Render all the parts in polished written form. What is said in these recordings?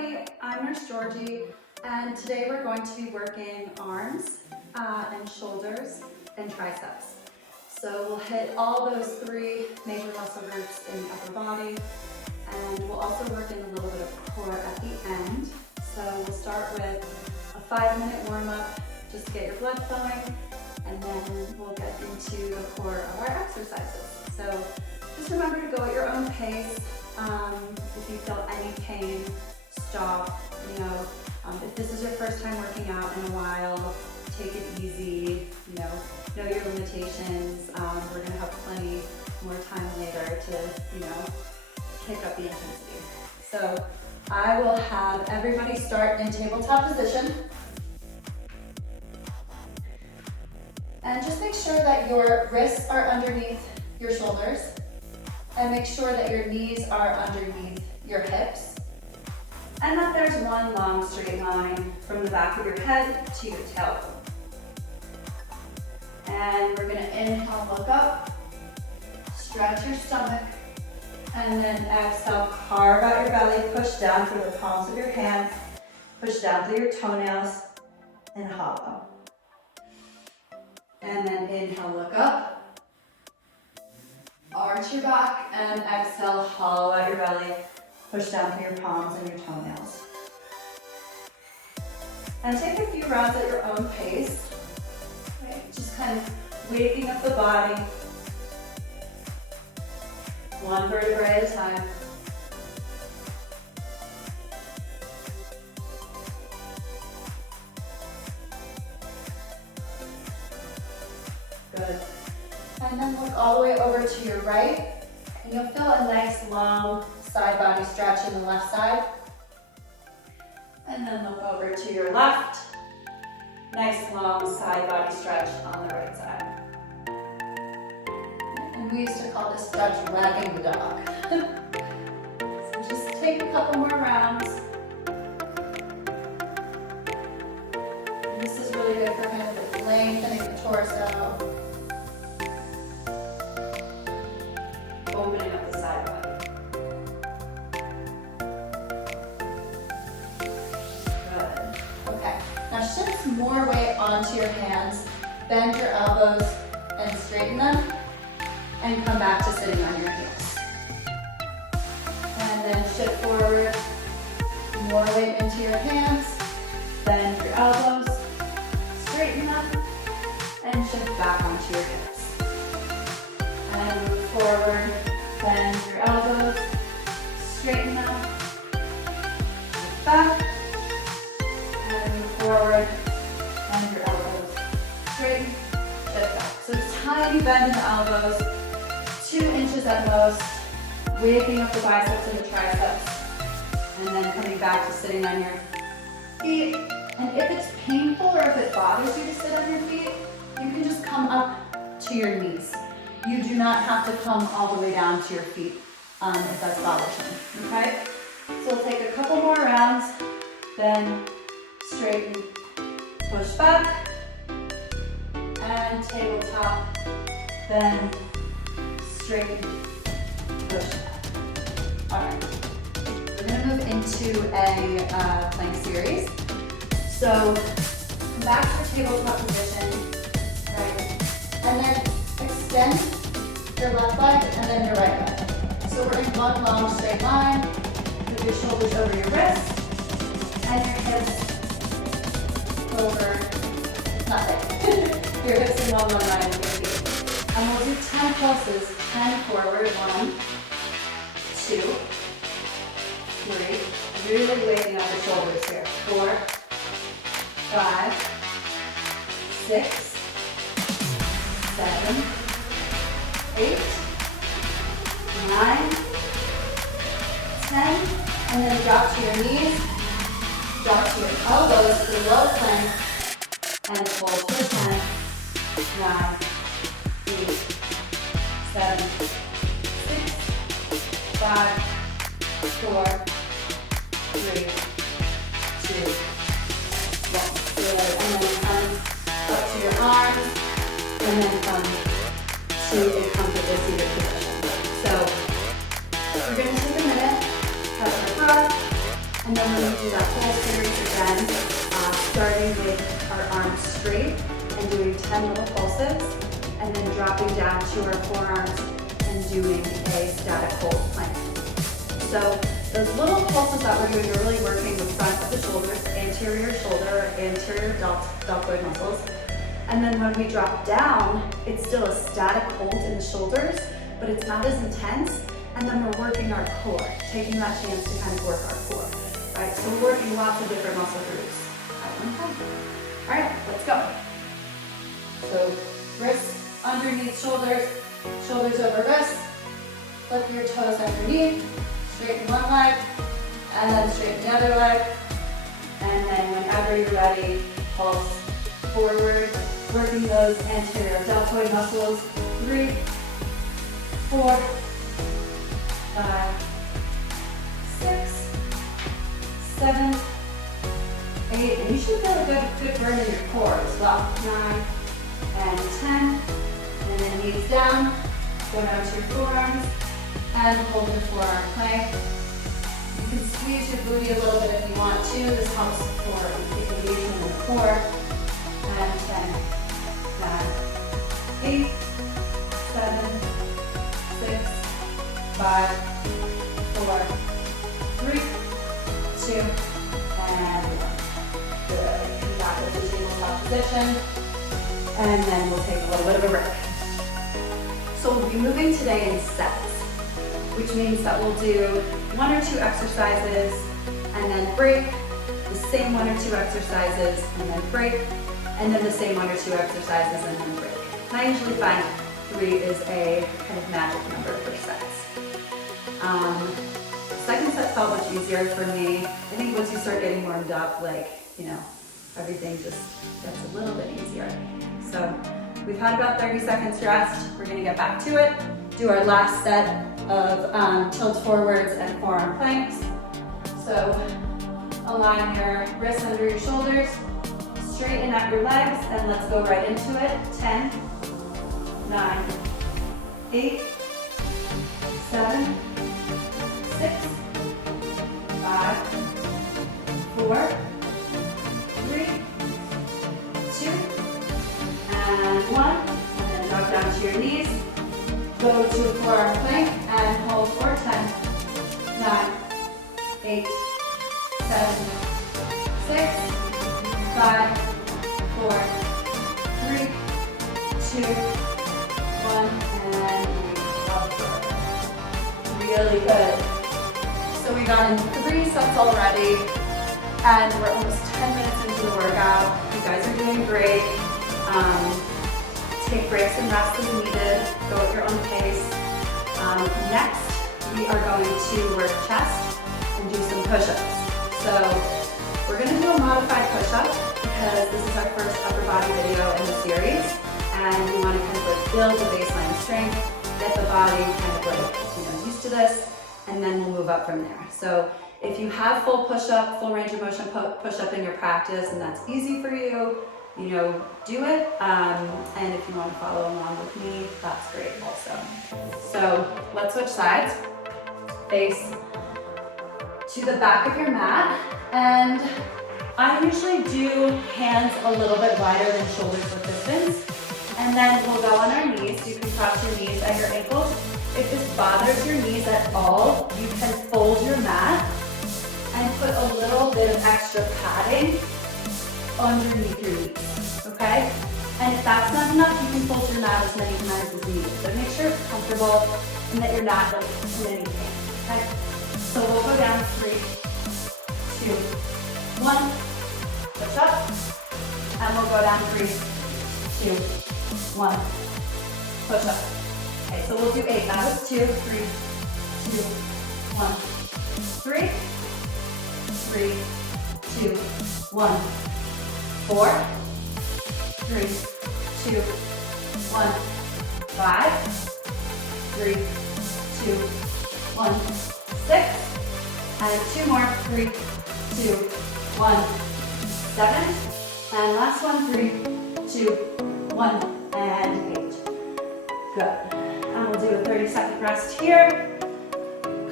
everybody, I'm Nurse Georgie, and today we're going to be working arms and shoulders and triceps. So we'll hit all those three major muscle groups in the upper body, and we'll also work in a little bit of core at the end. So we'll start with a 5-minute warm-up just to get your blood flowing, and then we'll get into the core of our exercises. So just remember to go at your own pace. If you feel any pain, stop. If this is your first time working out in a while, take it easy. Know your limitations. We're gonna have plenty more time later to, kick up the intensity. So I will have everybody start in tabletop position. And just make sure that your wrists are underneath your shoulders, and make sure that your knees are underneath your hips, and that there's one long straight line from the back of your head to your tailbone. And we're gonna inhale, look up, stretch your stomach, and then exhale, carve out your belly, push down through the palms of your hands, push down through your toenails, and hollow. And then inhale, look up, arch your back, and exhale, hollow out your belly, push down through your palms and your toenails. And take a few rounds at your own pace. Right? Just kind of waking up the body, one vertebrae at a time. Good. And then look all the way over to your right, and you'll feel a nice long side body stretch in the left side. And then look over to your left, nice long side body stretch on the right side. And we used to call this stretch wagging the dog. So just take a couple more rounds. And this is really good for kind of lengthening the torso, opening up the side body. Good. Okay. Now shift more weight onto your hands. Bend your elbows and straighten them. And come back to sitting on your heels. And then shift forward. More weight into your hands. Bend your elbows. Straighten them. And shift back onto your hips. And move forward. Bend your elbows, straighten them, move back, and move forward, bend your elbows, straighten, shift back. So tiny bend in the elbows, 2 inches at most, waking up the biceps and the triceps, and then coming back to sitting on your feet. And if it's painful or if it bothers you to sit on your feet, you can just come up to your knees. You do not have to come all the way down to your feet if that's bothersome, okay? So we'll take a couple more rounds, then straighten, push back, and tabletop, then straighten, push back. All right, we're gonna move into a plank series. So come back to tabletop position, right? And then extend your left leg and then your right leg. So we're in one long straight line with your shoulders over your wrists and your hips over nothing. Your hips in one long line with your feet. And we'll do 10 pulses, 10 forward, 1, 2, 3. Really waking up the shoulders here. 4, 5, 6, 7, 8, 9, 10, and then drop to your knees, drop to your elbows to the low plank, and pull to a 10, 9, 8, 7, 6, 5, 4, 3, 2, 1. Good. And then come up to your arms, and then come to a comfortable seated position. So we're going to take a minute, catch our breath, And then we're going to do that whole series again, starting with our arms straight and doing 10 little pulses, and then dropping down to our forearms and doing a static hold plank. So those little pulses that we're doing are really working the front of the shoulders, anterior shoulder, anterior deltoid muscles. And then when we drop down, it's still a static hold in the shoulders, but it's not as intense. And then we're working our core, taking that chance to kind of work our core. Right, so we're working lots of different muscle groups at one time. All right, let's go. So wrists underneath shoulders, shoulders over wrists. Flip your toes underneath, straighten one leg, and then straighten the other leg. And then whenever you're ready, pulse forward, working those anterior deltoid muscles. 3, 4, 5, 6, 7, 8, and you should feel a good burn in your core as well. 9 and 10, and then knees down, go down to your forearms, and hold your forearm plank. You can squeeze your booty a little bit if you want to. This helps for the engagement in the core. And 10, 9, 8, 7, 6, 5, 4, 3, 2, and 1. Good. Come back into tabletop position. And then we'll take a little bit of a break. So we'll be moving today in sets, which means that we'll do 1 or 2 exercises and then break, the same 1 or 2 exercises and then break, and then the same 1 or 2 exercises and then break. And I usually find 3 is a kind of magic number for sets. Second set felt much easier for me. I think once you start getting warmed up, like, you know, everything just gets a little bit easier. So we've had about 30 seconds rest. We're gonna get back to it. Do our last set of tilt forwards and forearm planks. So align your wrists under your shoulders, straighten out your legs, and let's go right into it. 10, 9, 8, 7, 6, 5, 4, 3, 2, and 1. And then drop down to your knees. Go to a forearm plank and hold for 10, 9, 8, 7, 6, 5, 4, 3, 2, 1, and really good. So we got in 3 sets already, and we're almost 10 minutes into the workout. You guys are doing great. Take breaks and rest as needed. Go at your own pace. Next, we are going to work chest and do some push-ups. So we're going to do a modified push-up because this is our first upper body video in the series, and we want to kind of like build the baseline strength, get the body kind of like, you know, used to this, and then we'll move up from there. So if you have full push-up, full range of motion push-up in your practice, and that's easy for you, you know, do it. And if you want to follow along with me, that's great also. So let's switch sides. Face to the back of your mat. And I usually do hands a little bit wider than shoulder width distance. And then we'll go on our knees. You can cross your knees at your ankles. If this bothers your knees at all, you can fold your mat and put a little bit of extra padding underneath your knees, okay? And if that's not enough, you can fold your mat as many times as needed. But make sure it's comfortable and that you're not like in any pain, okay? So we'll go down 3, 2, 1, push up, and we'll go down 3, 2, 1, push up. Okay, so we'll do 8. That was 2, 3, 2, 1, 3, 3, 2, 1, 4, 3, 2, 1, 5, 3, 2, 1, 6, and 2 more, 3, 2, 1, 7, and last one, 3, 2, 1, and 8. Good. And we'll do a 30-second rest here. Come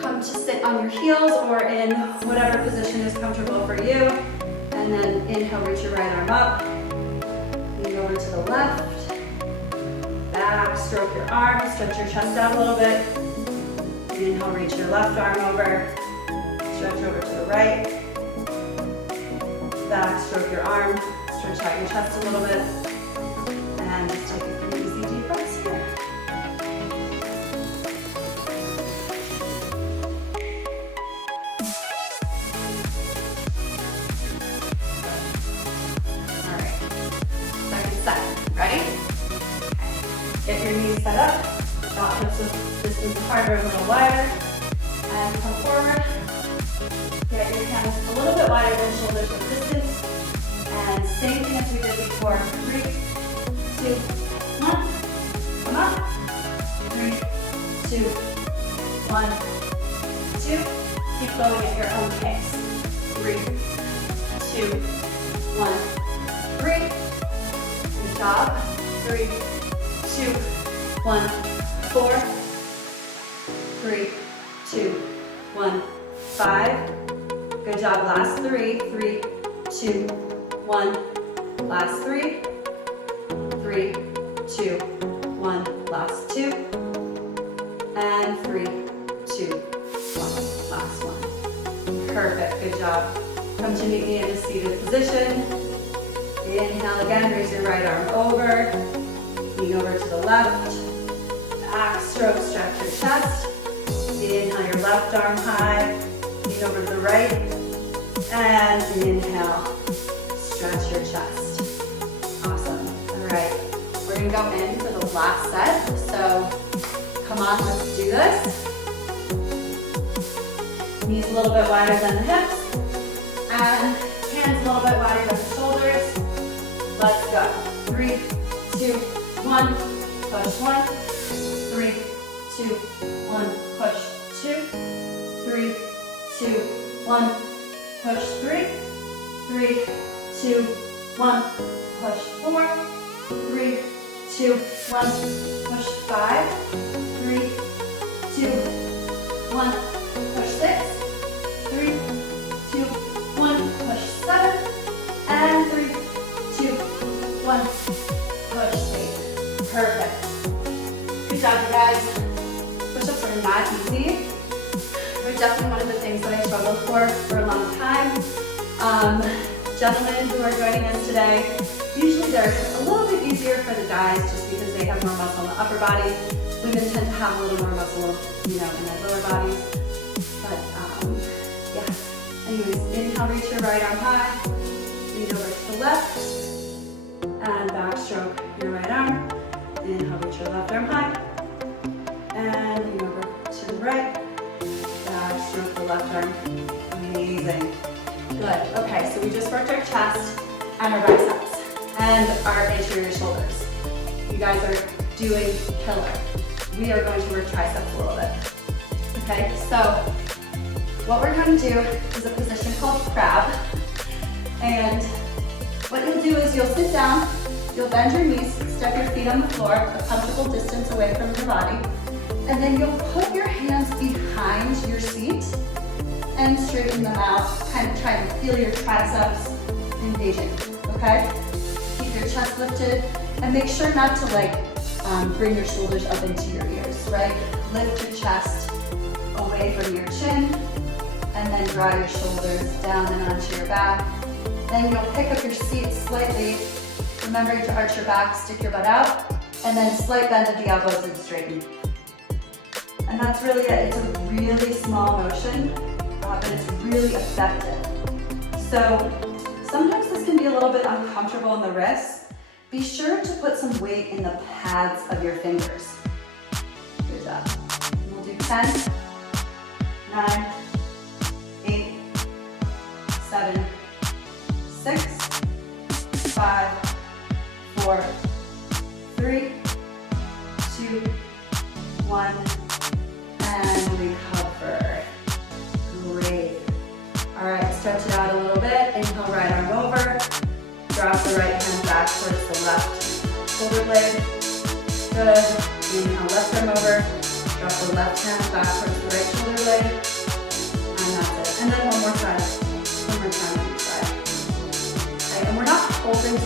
come to sit on your heels or in whatever position is comfortable for you. And then inhale, reach your right arm up. Lean over to the left. Back, stroke your arm, stretch your chest out a little bit. Inhale, reach your left arm over. Stretch over to the right. Back, stroke your arm, stretch out your chest a little bit. And just take a few easy deep breaths here. Ready? Get your knees set up, drop hips a distance apart or a little wider, and come forward. Get your hands a little bit wider than shoulders width distance, and same thing as we did before. 3, 2, 1, come up. 3, 2, 1, 2. Keep going at your own pace. 3, 2, 1, 3. Job. 3, 2, 1, 4, 3, 2, 1, 5. Good job. Last 3. 3, 2, 1. Last 3. 3, 2, 1. Last 2. And 3, 2, 1. Last 1. Perfect. Good job. Come to meet me in a seated position. Inhale again, raise your right arm over, lean over to the left, back stroke, stretch your chest. Inhale your left arm high, lean over to the right, and inhale, stretch your chest. Awesome, all right. We're gonna go in for the last set, so come on, let's do this. Knees a little bit wider than the hips, and hands a little bit wider than the shoulders. Let's go. 3, 2, 1, push 1. 3, 2, 1, push 2. 3, 2, 1, push 3. 3, 2, 1, push 4. 3, 2, 1, push 5. 3, 2, 1, push 6. 3, 2, 1, push 7. And 3, 2, 1, push 8. Perfect. Good job, you guys. Push-ups are not easy. They're definitely one of the things that I struggled for a long time. Gentlemen who are joining us today, usually they're a little bit easier for the guys just because they have more muscle in the upper body. Women tend to have a little more muscle, in their lower bodies. But yeah. Anyways, inhale, reach your right arm high. Lean over to the left, and backstroke your right arm. Inhale, reach your left arm high, and lean over to the right, backstroke the left arm. Amazing. Good. Okay, so we just worked our chest and our biceps and our anterior shoulders. You guys are doing killer. We are going to work triceps a little bit. Okay, so what we're going to do is a position called crab. And what you'll do is you'll sit down, you'll bend your knees, step your feet on the floor, a comfortable distance away from your body, and then you'll put your hands behind your seat and straighten them out, kind of try to feel your triceps engaging, okay? Keep your chest lifted, and make sure not to bring your shoulders up into your ears, right? Lift your chest away from your chin, and then draw your shoulders down and onto your back. Then you'll pick up your seat slightly, remembering to arch your back, stick your butt out, and then slight bend of the elbows and straighten. And that's really it. It's a really small motion, but it's really effective. So sometimes this can be a little bit uncomfortable in the wrists. Be sure to put some weight in the pads of your fingers. Good job. We'll do 10, 9, 8, 7, 6, 5, 4, 3, 2, 1, and recover. Great. All right, stretch it out a little bit. Inhale, right arm over. Drop the right hand back towards the left shoulder blade. Good. Inhale, left arm over. Drop the left hand back towards the right shoulder blade.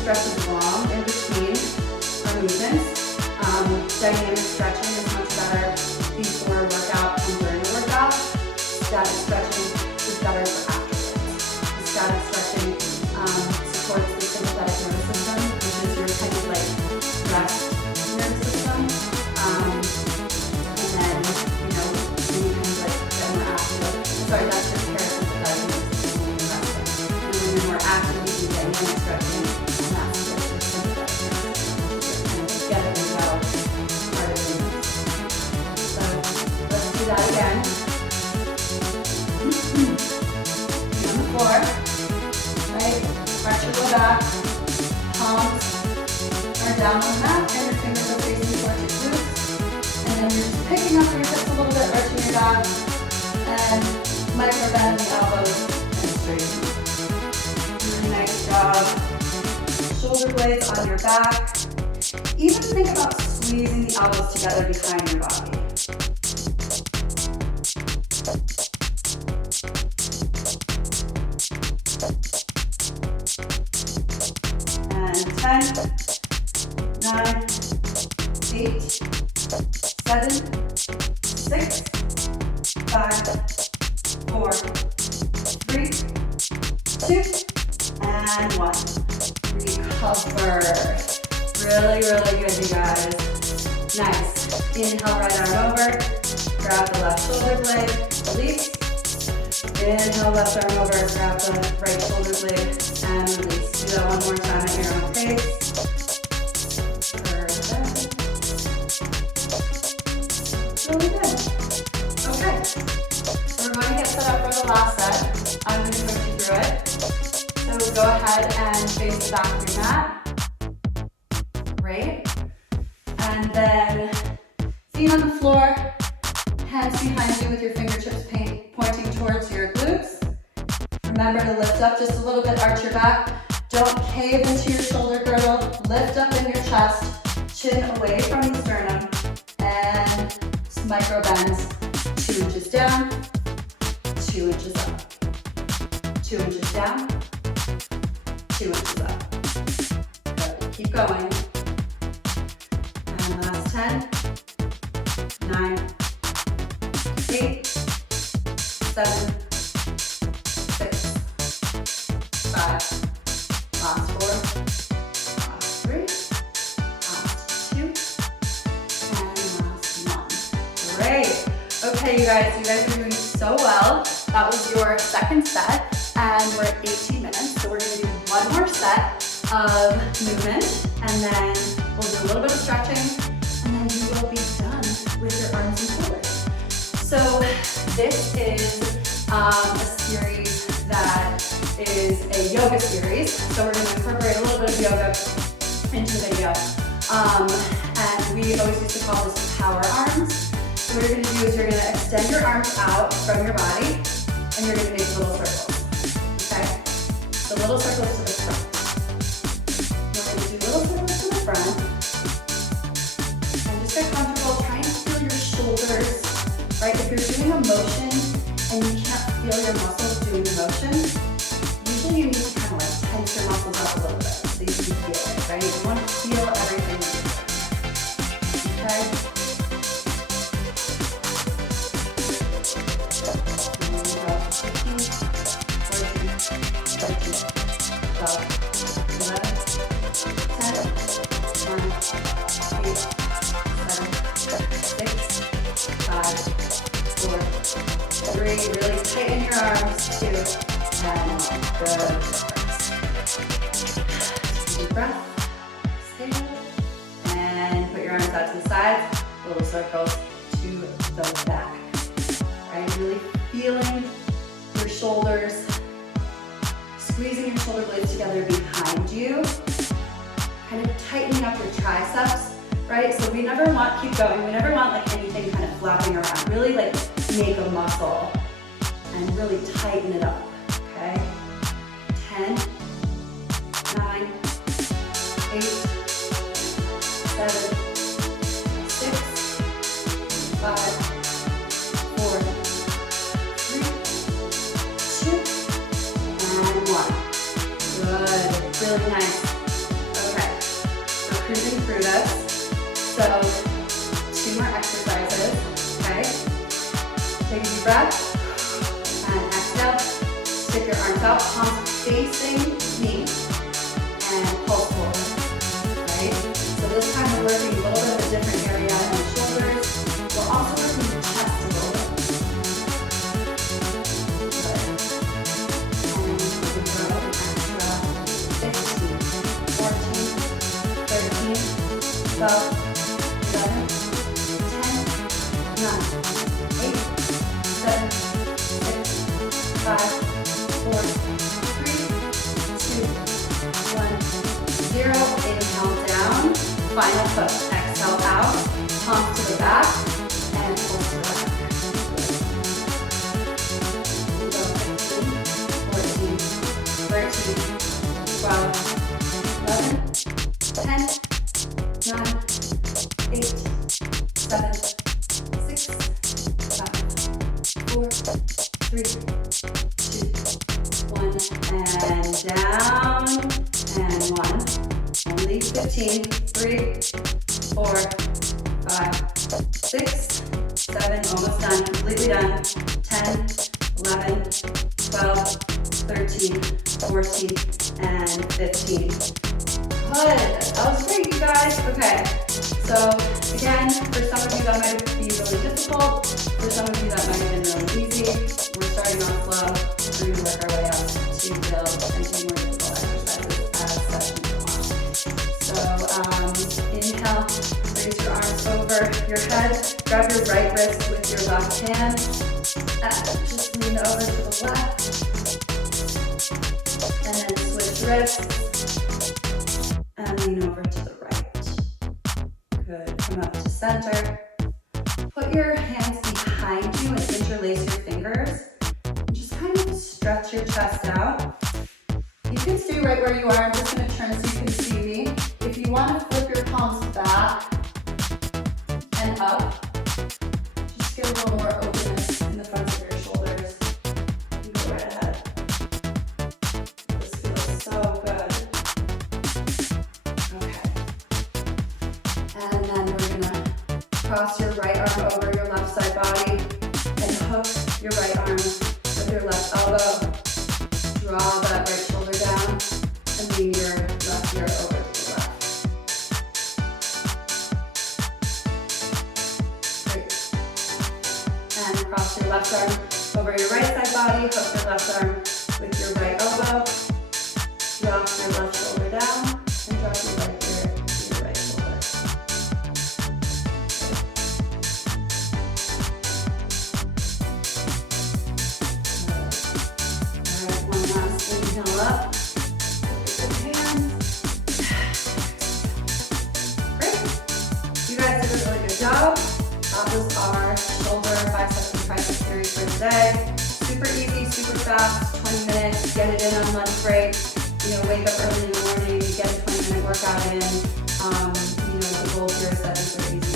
stretches long in between our movements. Dynamic stretching is much better before a workout and during a workout. Static stretching is better for afterwards. Static stretching supports the sympathetic nervous system, which is your kind of like rest nervous system. And then, you know, you kind of like get more active. Sorry, that's your parasympathetic nervous system when you're resting. And when you're more active, you do dynamic stretching, and that's your sympathetic nervous system. Kind of together as well, part of the movement. So let's do that again. On the floor, right? Arch your low back, palms are down on the mat, and your fingers are facing towards your glutes. And then you're just picking up your hips a little bit, arching your back, and micro bend the elbows and straighten. Nice job. Shoulder blades on your back. Even think about squeezing the elbows together behind your body. And 10, 9, 8, 7, 6, 5, 4, 3, 2, and 1. Recover. Really, really good, you guys. Nice. Inhale, right arm over. Grab the left shoulder blade. Release. Inhale, left arm over. Grab the right shoulder blade and release. Do that one more time at your own pace. Perfect. Really good. Okay. So we're going to get set up for the last set. I'm going to coach you through it. So go ahead and face the back of your mat. Great. And then feet on the floor, hands behind you with your fingertips pointing towards your glutes. Remember to lift up just a little bit, arch your back. Don't cave into your shoulder girdle. Lift up in your chest, chin away from the sternum, and micro bends. 2 inches down, 2 inches up. 2 inches down, 2 inches up. Good. Keep going. And last 10, 9, 8, 7, 6, 5, last 4, last 3, last 2, and last 1. Great. Okay, you guys are doing so well. That was your second set, and we're at 18 minutes, so we're gonna do one more set of movement, and then we'll do a little bit of stretching, and then you will be done with your arms and shoulders. So this is a series that is a yoga series, so we're going to incorporate a little bit of yoga into the video. And we always used to call this power arms. So what you're going to do is you're going to extend your arms out from your body, and you're going to make little circles. Okay? So little circles to the front. We're going to do little circles to the front. And just get comfortable. Try and feel your shoulders. Right? If you're doing a motion and you can't feel your muscles doing the motion, usually you need to kind of like tense your muscles up a little bit so you can feel it, right? You want to feel everything that you're doing. Okay? And then go 15, 14, 13, 12, 11, 10, 9, 8, 7, 6, 5, 4, 3, really tighten your arms, 2, and 1. Good. Deep breath. Stay. And put your arms out to the side, little circles to the back. Right? Really feeling your shoulders, squeezing your shoulder blades together behind you, kind of tightening up your triceps. Right? So we never want, keep going, we never want like anything kind of flapping around. Really like make a muscle and really tighten it up, okay? 10, 9, 8, 7, 6, 5, 4, 3, 2, and 1. Good, really nice. Take a deep breath. And exhale. Stick your arms out, palms facing me, and pulse forward. Right? So this time we're working a little bit of a different area in the shoulders. We're also working the chest a little bit. Good. And we can grow an extra 15, 14, 13, 12, 11, 10, 9, 8, 7, 6, 5, 4, 3, 2, 1, 0. Inhale down, final push. Exhale out, palms to the back, and pull to the back. Go 15, 14, 13, 12, 11, 10, 9, 8, 7, 6, 5, 4, 3, 2, 1, and down, and 1. Only 15, 3, 4, 5, 6, 7, almost done, completely done, 10, 11, 12, 13, 14, and 15. Good, that was great, you guys. Okay, so again, for some of you that might be really difficult, for some of you that might have been really easy. We're starting off slow, we're going to work our way up to build and do more difficult exercises as sessions go on. So inhale, raise your arms over your head, grab your right wrist with your left hand, just lean over to the left, and then switch wrists, and lean over to the right. Good, come up to center. Put your hands behind you and interlace your fingers. And just kind of stretch your chest out. You can stay right where you are. I'm just going to turn so you can see me. If you want to flip your palms back and up, just get a little more openness in the front of your shoulders. You go right ahead. This feels so good. Okay. And then we're going to cross your right arm over your left side body and hook your right arm with your left elbow. Draw that right shoulder down and lean your left ear over to the left. Great. And cross your left arm over your right side body, hook your left arm with your right elbow. Drop your left shoulder down and drop your right ear to your right shoulder. Inhale up, good hands. Great. You guys did a really good job. That was our shoulder biceps and triceps series for today. Super easy, super fast, 20 minutes, get it in on lunch break. Wake up early in the morning, get a 20-minute workout in. The goal here is that it's really easy